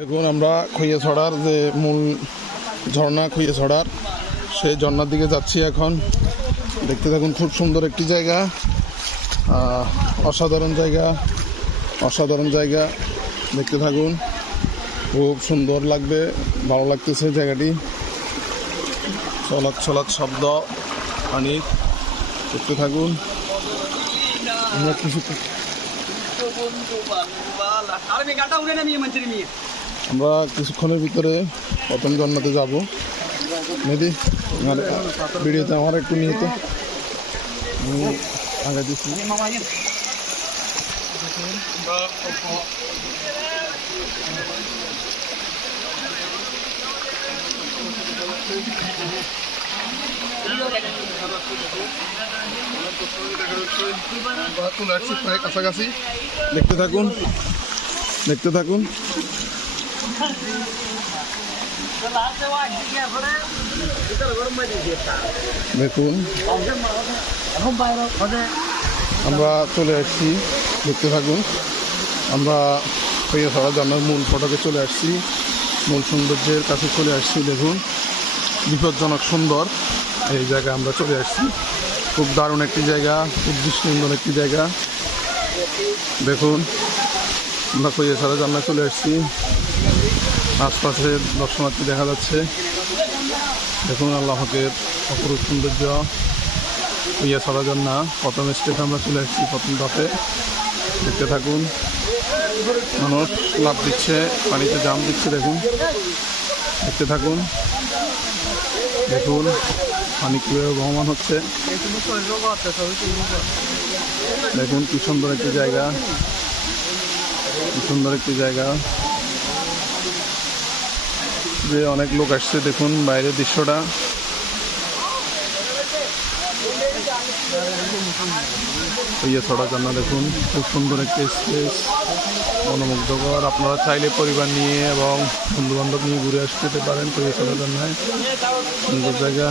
দেখুন, আমরা খুইয়ে ছড়ার যে মূল ঝর্ণা খুইয়ে ছড়ার, সেই ঝর্ণার দিকে যাচ্ছি এখন। দেখতে থাকুন, খুব সুন্দর একটি জায়গা। অসাধারণ জায়গা অসাধারণ জায়গা। দেখতে থাকুন, খুব সুন্দর লাগবে, ভালো লাগতেছে জায়গাটি। চলাৎ চলাৎ শব্দ পানির দেখতে থাকুন। আমরা কিছু আমরা কিছুক্ষণের ভিতরে প্রথম জন্মাতে যাব। মেদি আমার ভিডিওতে আমার একটু নিহিত। আমি আগে দিচ্ছি। দেখতে থাকুন। দেখতে থাকুন। দেখুন, আমরা চলে আসছি, দেখতে থাকুন। আমরা হইয়া ছড়া জানার মূল ফটকে চলে আসছি, মূল সৌন্দর্যের কাছে চলে আসছি, দেখুন। বিপজ্জনক সুন্দর এই জায়গা আমরা চলে আসছি। খুব দারুণ একটি জায়গা, খুব দৃষ্টিনন্দন একটি জায়গা। দেখুন আমরা কইয়া ছড়া জান্না চলে আসছি, আশপাশে দর্শনার্থী দেখা যাচ্ছে। দেখুন আল্লাহ হকের অপরূপ সৌন্দর্য। ইয়ে ছড়ার জন্য প্রথম স্টেপে আমরা চলে এসেছি প্রথম ধাপে। দেখতে থাকুন, মানুষ লাভ দিচ্ছে, পানিতে জাম দিচ্ছে, দেখুন। দেখতে থাকুন। দেখুন, পানি কীভাবে বহমান হচ্ছে। দেখুন কি সুন্দর একটি জায়গা। সুন্দর একটি জায়গা। যে অনেক লোক আসছে, দেখুন বাইরের দৃশ্যটা। ইয়ে জন্য দেখুন, খুব সুন্দর একটি স্পেস মনোমুগ্ধকর। আপনারা চাইলে পরিবার নিয়ে এবং বন্ধু বান্ধব নিয়ে ঘুরে আসতে পারেন, তো ছড়ার জন্য সুন্দর জায়গা।